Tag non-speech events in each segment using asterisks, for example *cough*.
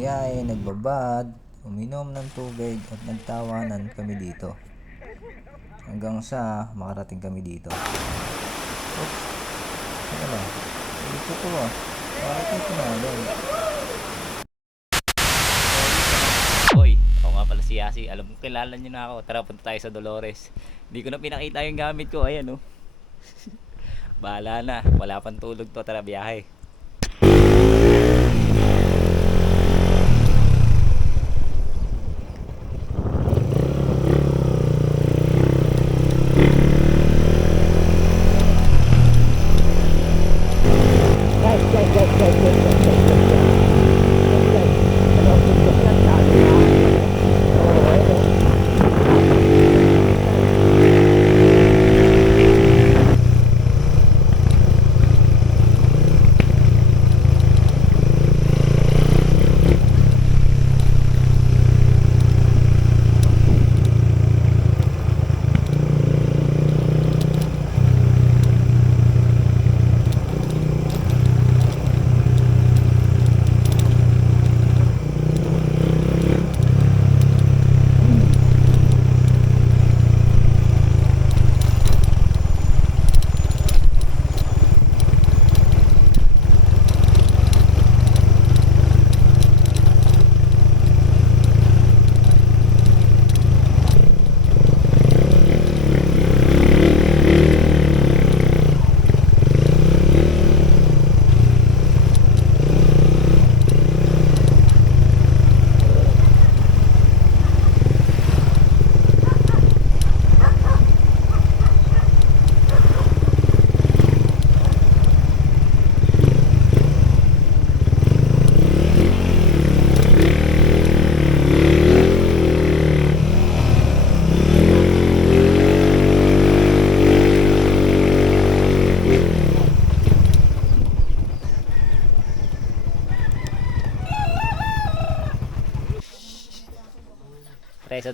biyahe, nagbabad, uminom ng tubig at nagtawanan kami dito. Hanggang sa makarating kami dito. Oops. Ano lang? Dito ko ah. Bakit ito na Hoy, ako nga pala si Yasi. Alam mo, kilala niyo na ako. Tara, punta tayo sa Dolores. Hindi ko na pinakita yung gamit ko. Ayan, oh. *laughs* Bahala na. Wala pang tulog to. Tara, biyahe.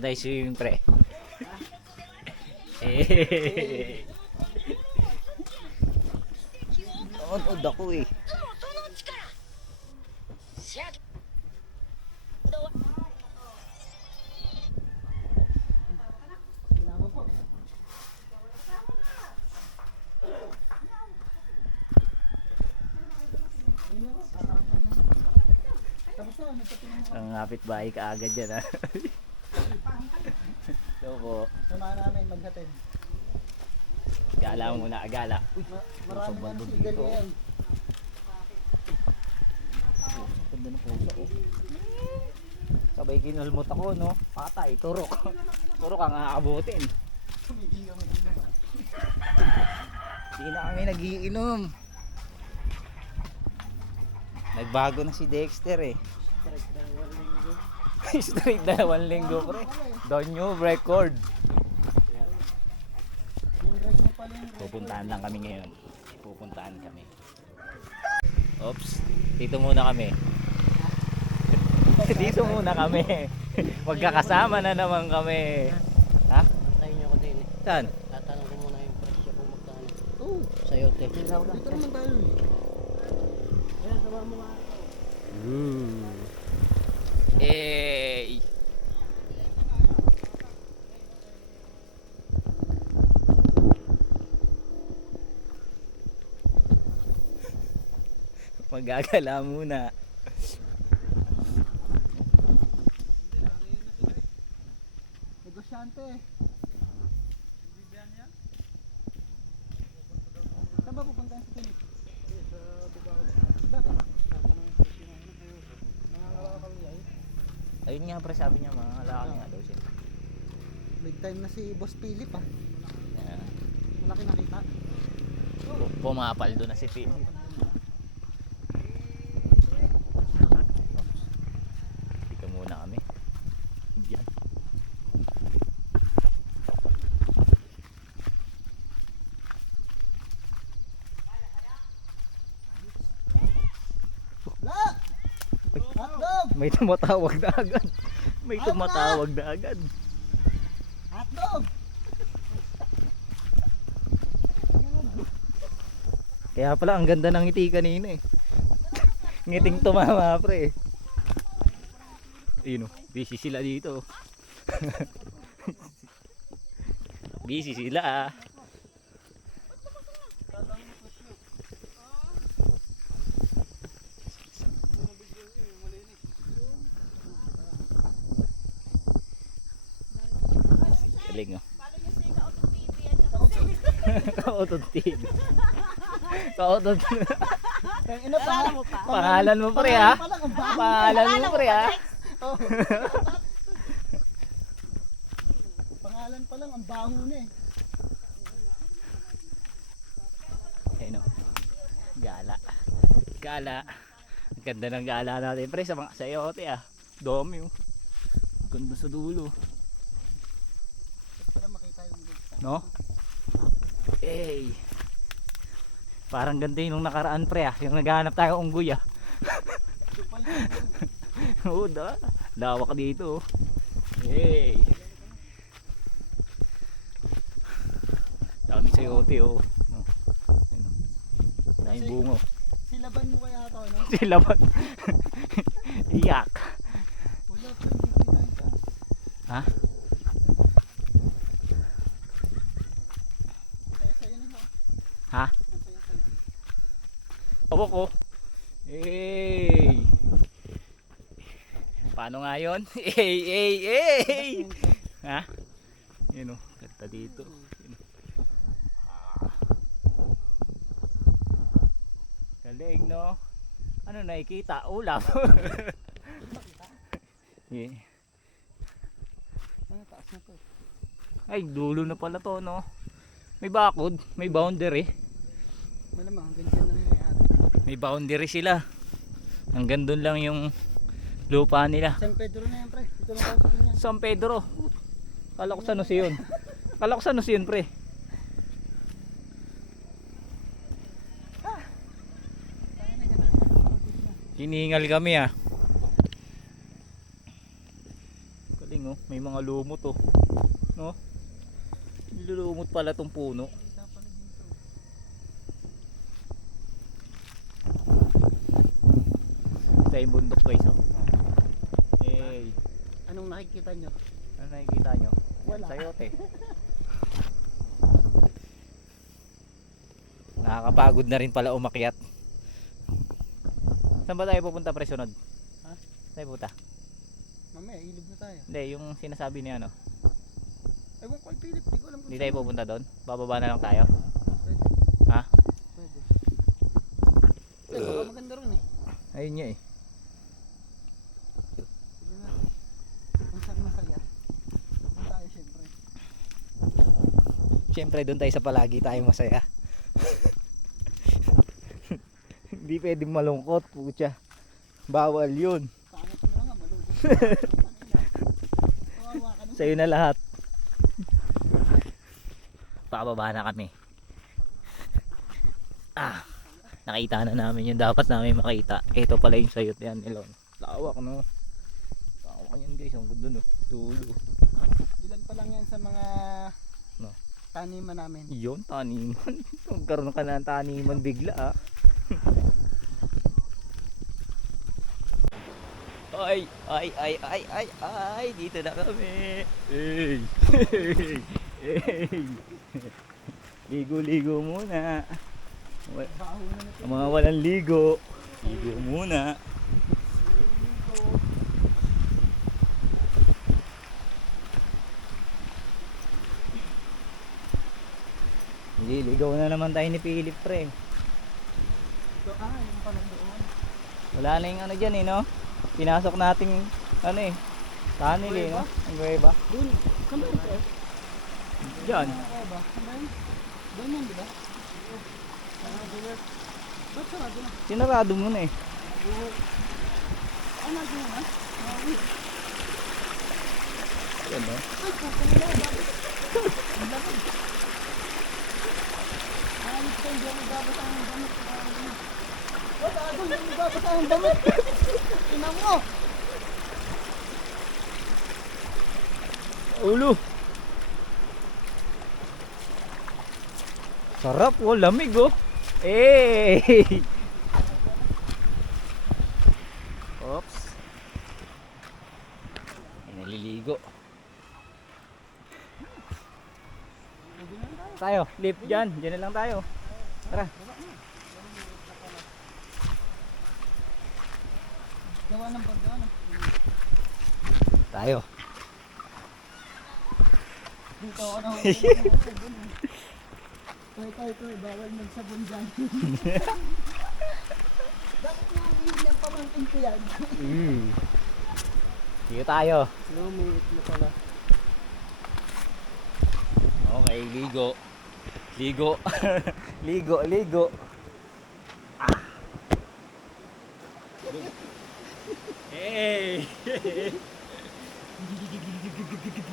Tayo swimming, pre. *laughs* Eh. Nood ako eh. 'Ang ngapit bahay ka agad yan ha. *laughs* so po, Samahan namin maghatid. gala muna, gala. Uy, Marami na dito. ganyan. Ganda ng pusa oh. Sabay kinalmot ako no. Patay, turok. turok ang aabutin. Hindi na kami nagiinom. Nagbago na si Dexter eh. Straight dalawang linggo pre. Down new record. Pupuntahan lang kami ngayon. Pupuntahan kami. Oops. Dito muna kami. *laughs* Dito muna kami. Magkakasama na naman kami. Ha? Tayo niyo ko din. Saan? Tatanong ko muna yung presyo kung magkano. Oo. Sa'yo, te. Dito naman tayo. Ayan, sama mo nga. Eh. Magagala muna. Negosyante. Saan ba pupunta sa Pilit? Sa Tugao. Bakit? Tatanong yung presyo na yun. Nangangalakal niya eh. Ayun nga pre sabi niya mga lakal nga daw siya. Big time na si Boss Philip ah. Yeah. Malaki nakita. Pumapal doon na si Phil. Dito muna kami. Diyan. La! Hotdog! May tumatawag na agad. May tumatawag na agad. Hotdog! Kaya pala ang ganda ng ngiti kanina eh. Ngiting tumama pre. Ayun o, busy sila dito. *laughs* busy sila ah. Galing oh. Kautot TV. Kautot. Ang ina pa. Pangalan mo pre ha. Ang baho. Pangalan mo pre ha. Oh. Pangalan pa lang ang baho na eh. Ayun o. Gala. Gala. Ang ganda ng gala natin pre sa mga sayote ah. Dami oh. Ganda sa dulo. Para makita yung lugta. No? Hey. Parang ganda yung nung nakaraan pre ah. Yung naghahanap tayo ng unggoy ah. *laughs* Oo da. Lawak dito oh. Hey. Dami sayote oh. No. Daming bungo. Silaban mo kaya ito, no? *laughs* Sila ba? *laughs* Iyak. Wala. Ha? Kaya sa'yo na lang. Ha? Ang saya sa'yo. Awak ko. Hey! Paano nga yun? *laughs* Hey, hey, hey! Ha? Yun o, ganda dito. Galing no? Ano nakikita? Ulap. *laughs* yeah. Ay, dulo na pala to no? May bakod, may boundary. Malamang, ganyan lang may boundary sila. Hanggang doon lang yung lupa nila. San Pedro na yan, pre. Dito lang sa ganyan. San Pedro. Kala ko sa Nusi yun. Kala ko sa Nusi yun, pre. Hiningal kami ah. Galing oh, may mga lumot oh. No? Nilulumot pala tong puno. Ito yung bundok guys oh. Hey. Anong nakikita nyo? Ano nakikita nyo? Wala. Sayote. *laughs* Nakakapagod na rin pala umakyat. Saan ba tayo pupunta pre sunod? Ha? Saan tayo pupunta? Mamaya, ilog na tayo. Hindi, yung sinasabi niya ano. Ewan ko kay Philip, di ko alam kung Hindi tayo pupunta doon. Bababa na lang tayo. Pwede. Ha? Pwede. Eh, baka maganda rin eh. Ayun niya eh. Tignan natin. Kung saan masaya. Doon tayo syempre. Siyempre doon tayo sa palagi tayo masaya. *laughs* Hindi pwedeng malungkot, putya. Bawal yun. *laughs* Sa'yo na lahat. Pababa na kami. Ah, nakita na namin yung dapat namin makita. Ito pala yung sayot yan, Elon. Lawak no. Lawak yan guys, ang ganda no. Tulo. Ilan pa lang yan sa mga No. Taniman namin. Yun, taniman. *laughs* Magkaroon ka na ng taniman bigla ah. ay, ay, ay, ay, ay, ay, dito na kami. Hey, hey. Ligo-ligo muna. Ang mga walang ligo, ligo muna. Liligaw na naman tayo ni Philip pre. Do, ah, yung pala doon. Wala na yung ano dyan eh no? Pinasok nating ano eh. Tunnel eh no? Ang ba? Doon. Saan ba yun? sir? Dyan. Ano? Doon yun, di ba? Sarado na. Ba't sarado na? Sinarado mo na eh. Nado na? Ah, uy. Yan no? Ay, na. *laughs* Ang lapad. Alis ko, hindi ako babasa ang damit. Wala ako, hindi ako babasa ang damit. Ina mo. Ulo. Sarap oh, lamig oh. Eh. Oops. ligo. Tayo, lift dyan. Dyan na lang tayo. Tara. Gawa ng pag ano. Tayo. Dito ako na. Toy, toy, toy. Bawal magsabon dyan. Bakit nangihil ng pamangkin ko yan? Mm. Dito tayo. No, may mo pala. Okay, ligo. Ligo. *laughs* ligo, ligo. Ah. Hey!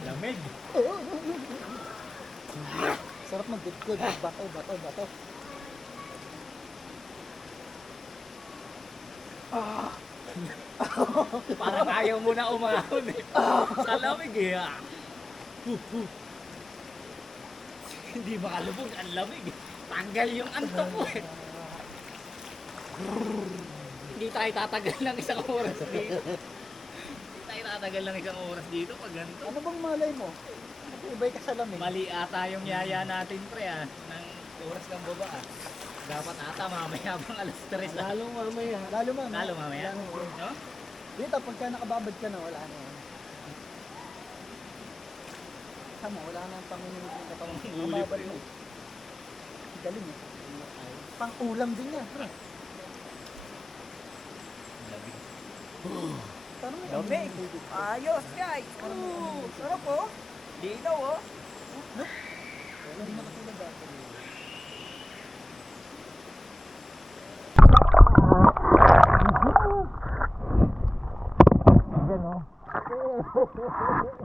Lamig. Sarap magdipkod. Bato, bato, bato. Parang ayaw mo na umahon eh. Sa lamig eh. ah. Hindi makalubog, ang lamig. eh. Tanggal yung antok mo eh. Hindi tayo tatagal ng isang oras dito. Hindi tayo tatagal ng isang oras dito pag ganito. Ano bang malay mo? Ibay ka sa lamig. Mali ata yung yaya natin pre ah. Ng oras ng baba ah. Dapat ata mamaya pang alas 3 ah. Lalo mamaya. Lalo mamaya. Lalo mamaya. Lalo. No? Dito, pagka nakababad ka na, wala na yan. Tama, wala na ang panginginig ng katawan. Yun. mo. Galing eh. Pang ulam din yan. Lamig. Parang may Lamig. ano dito. Ayos guys! Ooh, sarap oh! Dinaw oh! Hindi na katulad dati. Para *laughs*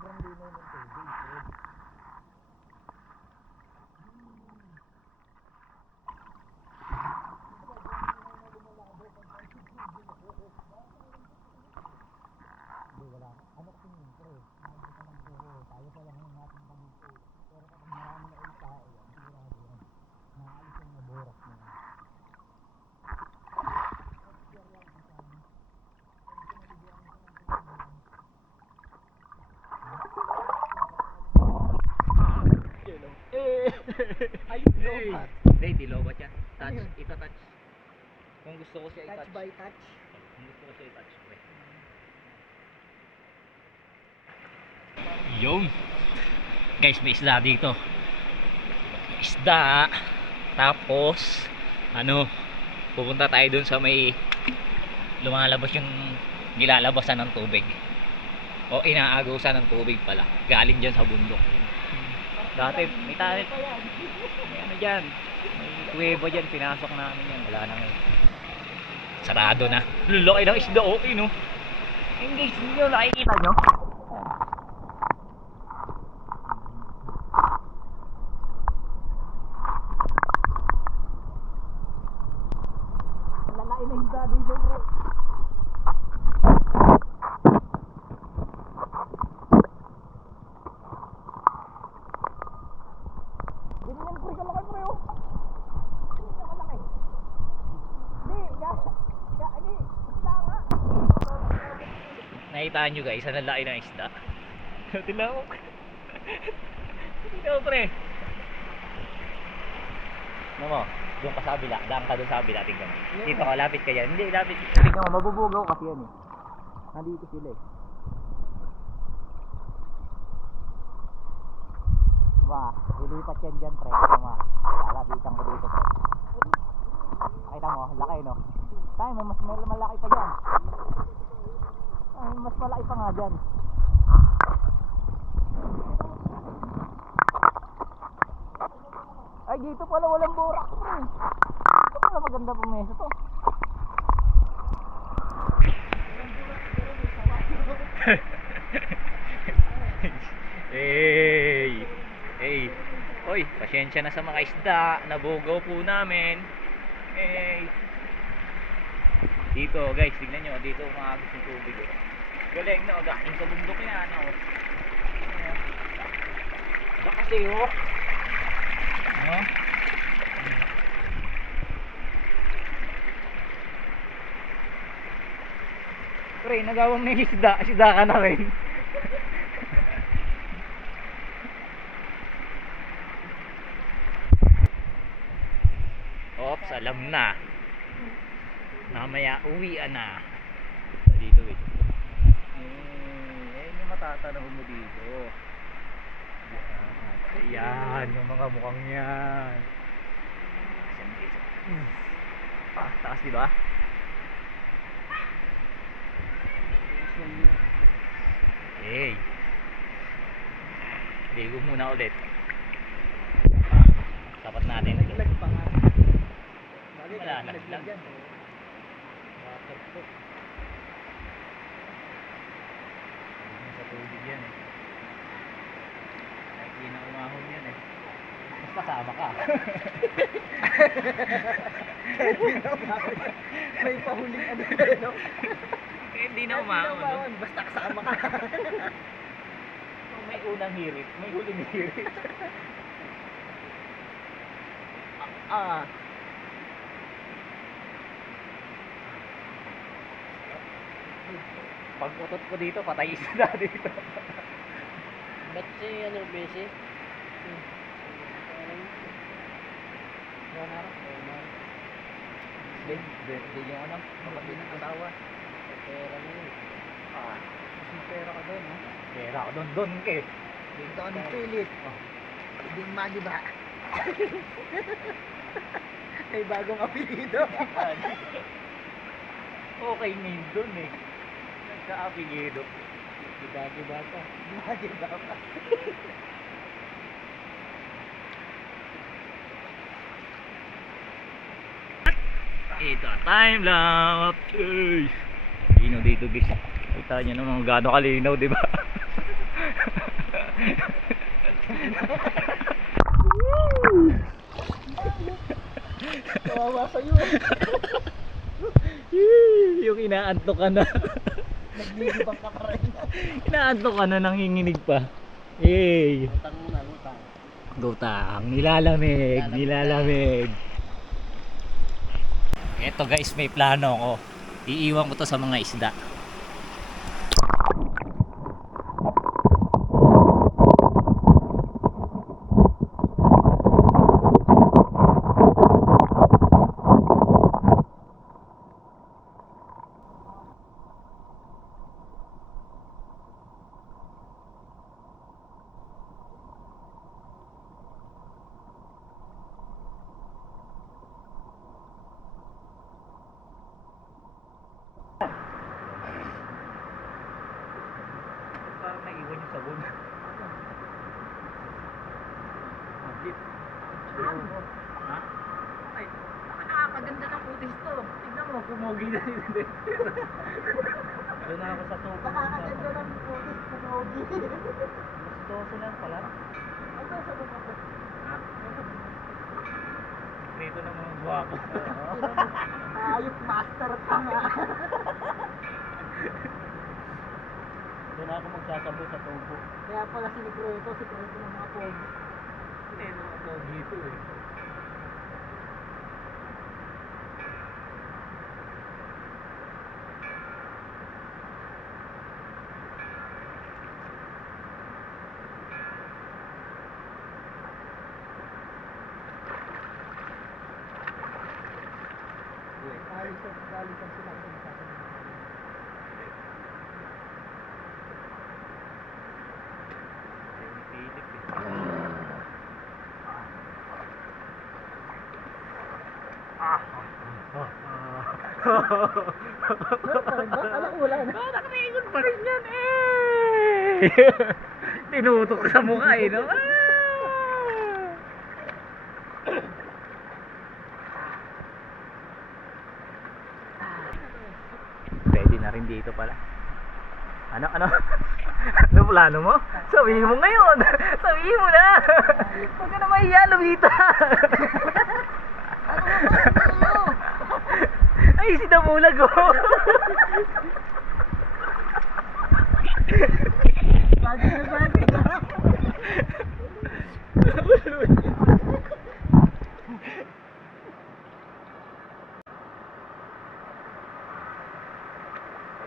sobrang linaw ng tubig. Ay, Hey! Hindi, di lobot yan. Touch, Ayun. ita-touch. Kung gusto ko siya Touch i-touch. by touch. Gusto ko siya i-touch. pre. Yung! Guys, may isda dito. May Isda. Tapos, ano, pupunta tayo dun sa may lumalabas yung nilalabasan ng tubig. O inaagawasan ng tubig pala. Galing dyan sa bundok. Dati, may tayo, may ano dyan. May kuweba dyan. Pinasok namin yan. Wala na ngayon. Sarado na. Lulaki ng isda. Okay no. Engage nyo. Nakikita nyo. Lalaki na hindi dito bro. Ganyan pre kalaki pre oh. Ganyan kalaki. Hindi, ga, ga, ani, isla nga. Nakita nyo guys. Ang laki ng isda. *laughs* Tilawak. Ikaw pre. Ano mo? Doon ka sa kabila. Daan ka doon sa kabila. Tingnan mo. Dito ka. Lapit ka dyan. Hindi, lapit. Tingnan mo. Mabubugaw kasi yan eh. Nandito sila eh. Diba? Lilipat yan dyan pre. Mo. Lalapitan ko dito pre. Nakita mo. Laki no? Tayo mo. Mas malaki pa dyan. Ay, mas malaki pa nga dyan. Ay, dito pala walang burak pre. Ito pala maganda pumesa to. *laughs* hey! Hey! Hoy, pasyensya na sa mga isda. Nabugaw po namin. Eh. Dito, guys, tignan nyo. Dito umagos yung tubig. Eh. Galing na, galing sa bundok yan. Oh. Baka kasi, oh. No? Pre, nagawang na yung isda. Isda ka na rin. Ops, alam na. Mamaya uwian na. Dito eh. Eh, ayun yung matatanaw mo dito. Yan. Ayan, yung mga mukhang yan. Asan dito? Ah, taas di ba? Hey. Ligo muna ulit. Tapat natin ito. Naglag pa nga. Wala, naglag Waterproof. Huwag sa tubig yan eh. Di na umahon yan eh. Basta kasama ka. *laughs* May pahuling ano no? Kahit di na umahon. no? Basta kasama ka. May unang hirit, may huling hirit. Ah. Pag utot ko dito, patay *laughs* isda dito. Ba't si ano, busy? Hmm. Romar. Hindi, hindi, hindi yung ano, kapatid ng asawa. Pera mo yun. Ah, Mas pera ka doon, ha? pera ako doon, doon ke. Dito ang pilit. Oh. Hindi magi ba? *laughs* May bagong apelido. *laughs* okay na yun doon eh. Nagka-apigido. Gagi ba ka? Gagi ba ka? Ito, time lapse. Uy. Linaw dito guys. Kita nyo naman gaano kalinaw, di ba? Kawawa sa'yo. *laughs* yung inaantok ka na. Naglilibang ka pa rin. *laughs* inaantok ka na nanginginig pa. Hey. Utang mo na, utang. Gutang, nilalamig, nilalamig. Eto guys, may plano ko. Iiwan ko to sa mga isda. Parang naiwan yung sabon. Magit. Ha? Ay, nakakaganda ng putis to. Tignan mo, kumogi na rin. Doon ako sa tubo. Nakakaganda ng putis, kumogi. Mas doso lang pala. Ano sa mga po? Dito na mga guwapo. Ayop master ka nga. *laughs* Doon ako magsasabo sa tubo. Kaya pala si Negreto, si Negreto ng mga pogi. Hindi, mga pogi ito eh. Ayos ang galing sa mga Yung Philip eh. Alam wala na. Parang naigon pa rin yan eh! Tinutok sa mukha eh, no? Pwede na rin dito pala. Ano, ano? *laughs* Ano plano mo? Sabihin mo ngayon. *laughs* Sabihin mo na. Huwag ka na mahiya, lumita. *laughs* Ay, si Damulag oh. Bagay na bagay ka.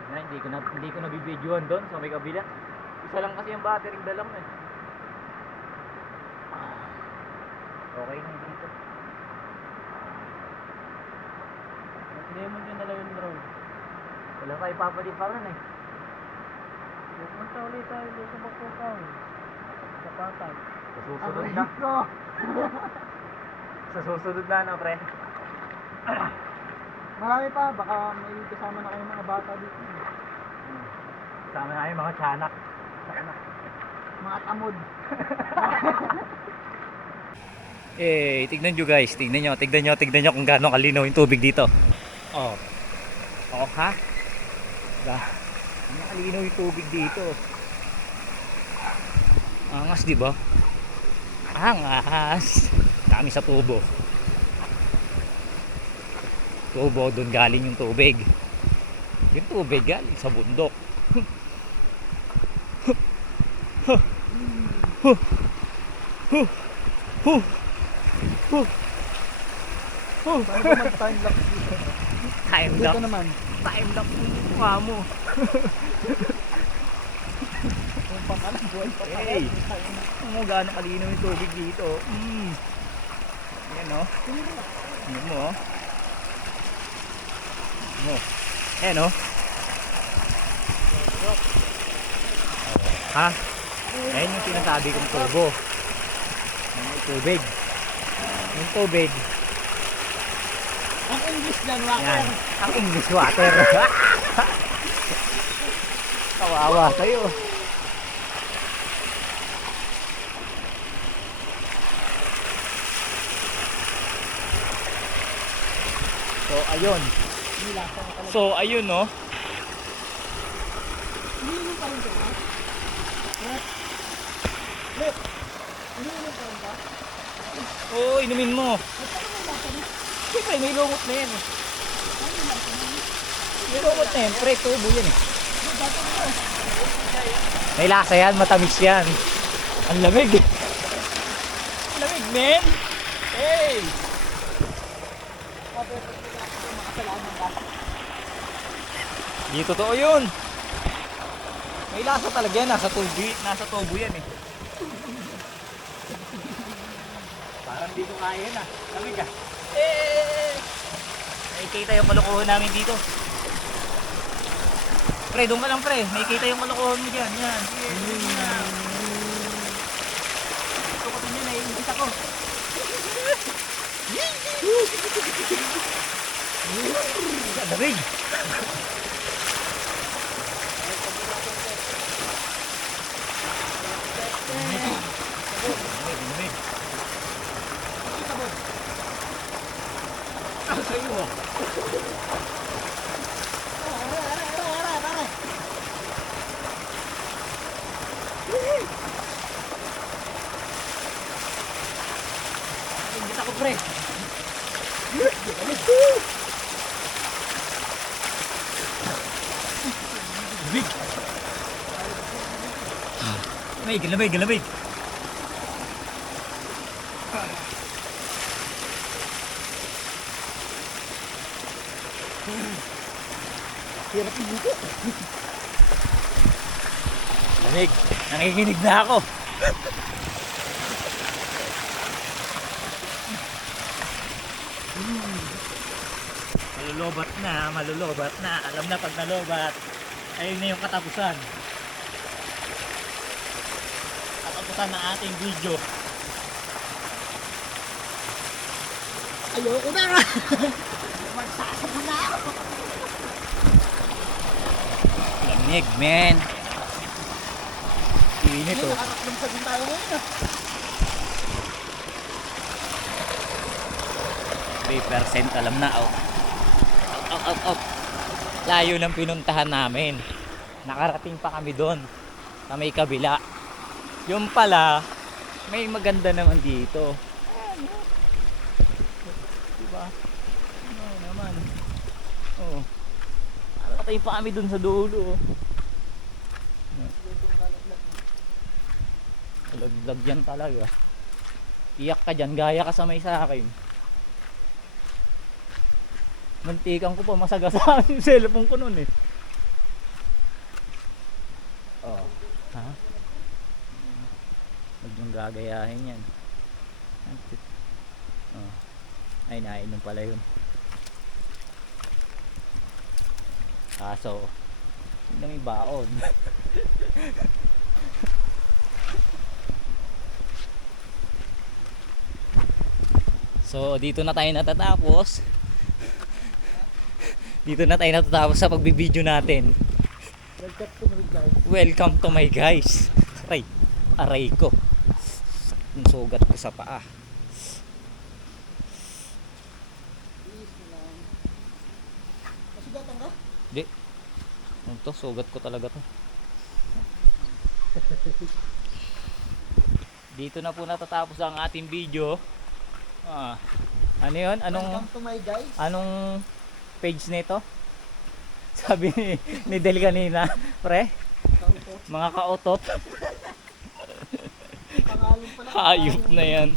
na, hindi ko na hindi ko nabibidyoan doon sa may kabila. Isa lang kasi yung battery dalang eh. Okay na Lemon yung dalawa yung drone. Wala pa ipapaliparan eh. Pupunta ulit tayo doon sa Bakukaw. Sa Patay. Sa susunod na. *laughs* Sa susunod na no, pre. *clears throat* Marami pa, baka may kasama na kayong mga bata dito. Sama na yung mga tiyanak. Mga tamod. *laughs* Eh, tignan nyo guys, tignan nyo, tignan nyo, tignan nyo kung gaano kalinaw yung tubig dito. Oh. Oh, ha? Ano kalinaw yung tubig dito? Angas, di ba? Angas! Kami sa tubo. Tubo, doon galing yung tubig. Yung tubig galing sa bundok. Paano ba mag-time lapse dito? Time Dito lapse. naman. Time lapse yung mukha mo. Kung pakalan, buhay pa pala. Hey! Ano mo gaano kalinaw yung tubig dito? Mm. Yan o. Ano mo oh. Ano? Ayan o. Ha? Ayan yung sinasabi kong tubo. Ayan yung tubig. Yung tubig. English dyan, Yan. Ang English water. *laughs* Kawawa kayo. So, ayun. So, ayun, no? Iniinom pa rin ka ba? Lep. Lep. Iniinom pa rin ka? Oo, inumin mo. Siyempre, may lumot na yan eh. May lumot na yan, pre, tubo yan eh. May lasa yan, matamis yan. Ang lamig. Ang lamig, men. Hey! Di totoo yun. May lasa talaga yan, nasa tubo, nasa tubo yan eh. Parang di ko kaya na. Lamig ah. Eh! Nakikita yung kalokohan namin dito. Pre, doon ka lang pre. Nakikita yung kalokohan mo dyan. Yan. Sige, sige na. Gusto ko din yun. Naiingit ako. Lamig. Lamig, lamig. Sa'yo ah. Ingit ako pre. Lamig. Lamig, lamig, lamig. Hirap dito. Lamig. Nanginginig na ako. Malulobat na, malulobat na. Alam na pag nalobat, ayun na yung katapusan. Katapusan ng ating video. Ayoko na! *laughs* Lamig, men. Init oh. Nakakatlong sa din tayo. 3% alam na oh. Out, out, out, out. Layo ng pinuntahan namin. Nakarating pa kami doon. Sa may kabila. Yung pala, may maganda naman dito. Ayan, oh. Diba? Ano naman. Oo. Nakatay pa kami dun sa dulo. Laglag yan talaga. Iyak ka dyan, gaya ka sa may sa akin. Mantikan ko pa masagasaan *laughs* yung cellphone ko nun eh. Oh. Ha? Huwag yung gagayahin yan. Oh. Ay, nainom pala yun. Kaso, hindi na may baon. *laughs* so, dito na tayo natatapos. Dito na tayo natatapos sa pagbibideo natin. Welcome to my guys. Welcome to my guys. Aray, aray ko. Yung sugat ko sa paa. Easy lang. Masugatan ka? Di. Ano to? Sugat ko talaga to. Dito na po natatapos ang ating video. Ah. Ano yun? Anong anong page nito? Sabi ni, ni Del kanina, pre, mga kaotot, hayop na yan.